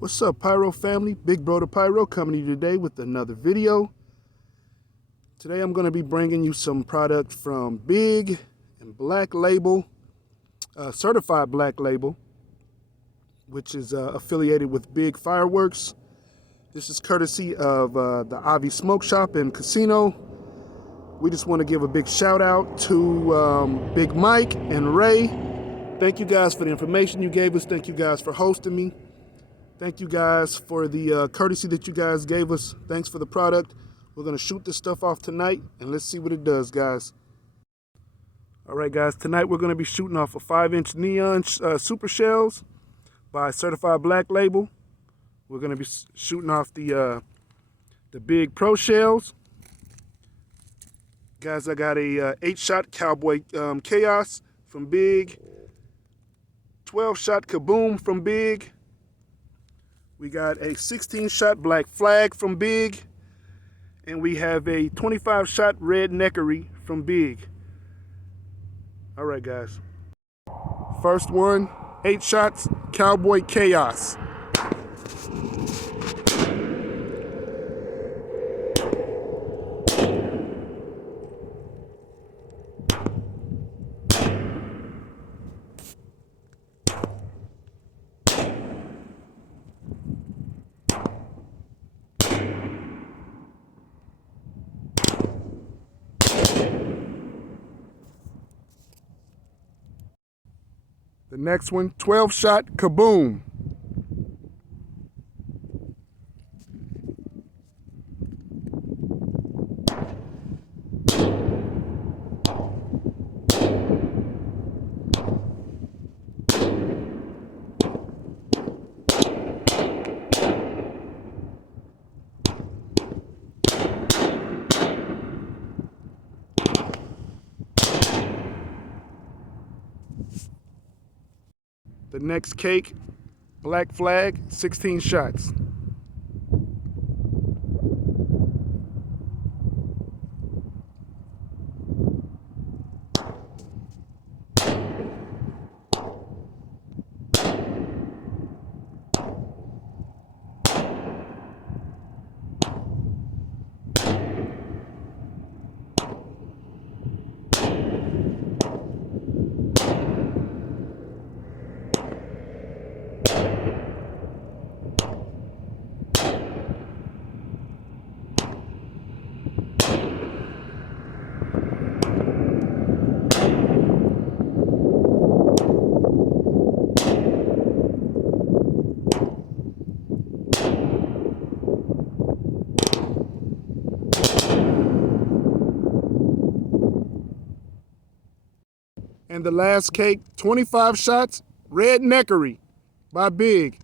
What's up, Pyro family? BigBroThePyro coming to you today with another video. Today I'm going to be bringing you some product from Big and Black Label, certified Black Label, which is affiliated with Big Fireworks. This is courtesy of the Avi Smoke Shop and Casino. We just want to give a big shout out to Big Mike and Ray. Thank you guys for the information you gave us. Thank you guys for hosting me. Thank you guys for the courtesy that you guys gave us. Thanks for the product. We're going to shoot this stuff off tonight, and let's see what it does, guys. All right, guys, tonight we're going to be shooting off a 5-inch neon super shells by Certified Black Label. We're going to be shooting off the Big Pro shells. Guys, I got a 8-shot Cowboy Chaos from Big, 12-shot Kaboom from Big. We got a 16-shot Black Flag from Big, and we have a 25-shot Red Neckery from Big. All right, guys. First one, 8 shots, Cowboy Chaos. The next one, 12-shot Kaboom. The next cake, Black Flag, 16 shots. And the last cake, 25 shots, Red Neckery by Big.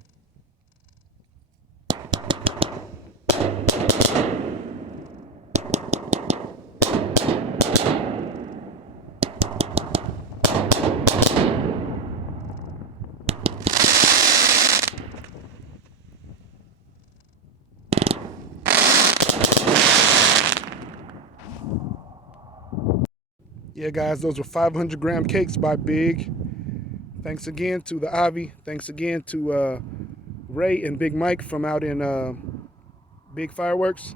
Yeah, guys, those are 500-gram cakes by Big. Thanks again to the Avi. Thanks again to Ray and Big Mike from out in Big Fireworks.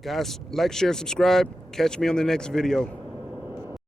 Guys, like, share, and subscribe. Catch me on the next video.